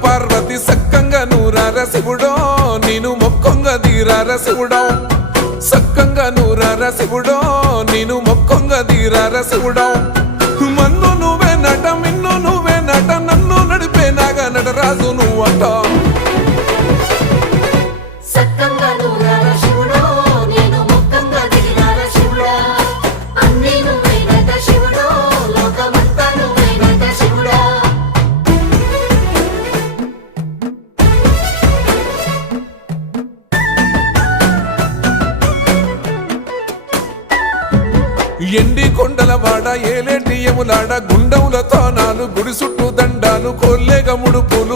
పార్వతి సక్కంగా నూరార శివుడో నేను మొక్కంగా తీరార శివుడో సక్కంగా నూరార శివుడో నేను మొక్కంగా తీరార శివుడో మన్ను నువ్వే నట మిన్ను నువ్వే నట నన్ను నడిపే నాగా నటరాజు నువ్వంట ఎండి కొండల వాడ ఏలేటి యములాడ గుండముల తానాలు గుడి చుట్టూ దండాలు కోల్లేగ ముడుపు